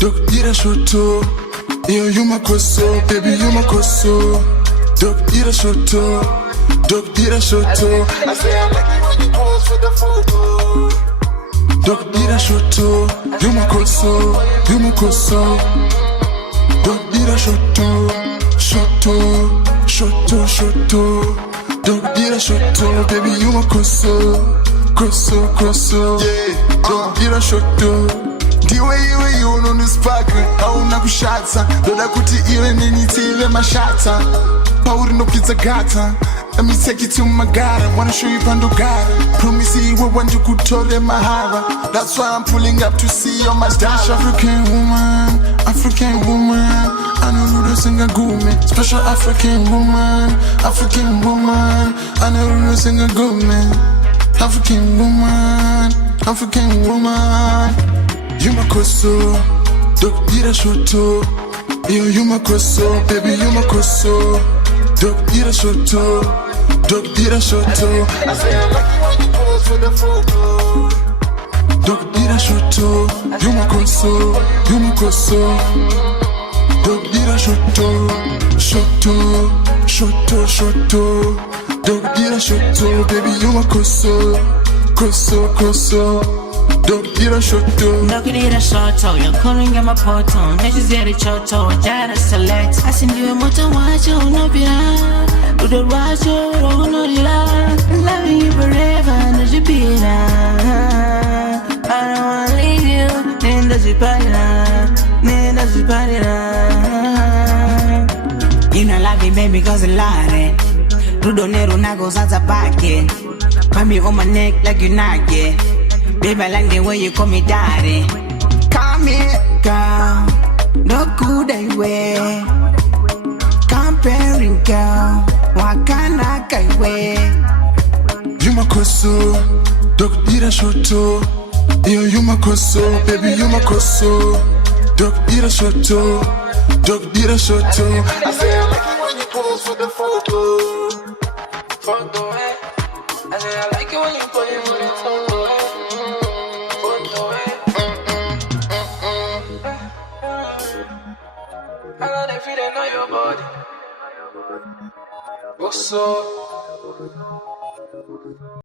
Dog ira shoto. Yo, you my koso, baby, you my koso. Dog ira shoto. Dog ira shoto. I say I like it when you pose for the photo. Dog ira shoto. You my koso, you my koso. Dog ira shoto. Shoto, shoto, shoto. Dog ira shoto, baby, you my koso. Koso, koso. Yeah, dog ira shoto. Ndiwe iwe yuno nisparkle hauna kushata Doda kuti iwe ninitive mashata Pauri no pizza gata Let me take you to my gara Wanna show you Pandogara Promise iwe wanju kutore mahara That's why I'm pulling up to see you my dash African woman, African woman I know you don't sing a gourmet Special African woman, African woman I know you don't sing a gourmet African woman, African woman You my koso, dog ira shoto. Yo, you my koso, baby, you my koso. Dog ira shoto, dog ira shoto. I say I like it when you pose for the photo. Dog ira shoto, you my koso, you my koso. Dog ira shoto, shoto, shoto, shoto. Dog ira shoto, baby, you my koso, koso, koso. Dog ira shoto. Dog ira shoto. You're calling at my poto. Next is the choto. Jara select. I send you a motor watch. You no pira. Do the watch. You don't know the love. Loving you forever. No jipira. I don't wanna leave you. Then does it You know love me baby cause I love it. Rudonero nago zaza bake. Put me on my neck like you not get. Baby, I like the way you call me daddy. Come here, girl. No good way. Comparing, girl. Wakana kaiwe. You my koso, dog ira shoto. Yo, you my koso, baby, you my koso. Dog ira shoto, dog ira shoto. I say I like it when you pose for the photo. Photo, eh? I say I like it when you pose for the photo, eh? I got that feeling on your body. What's up?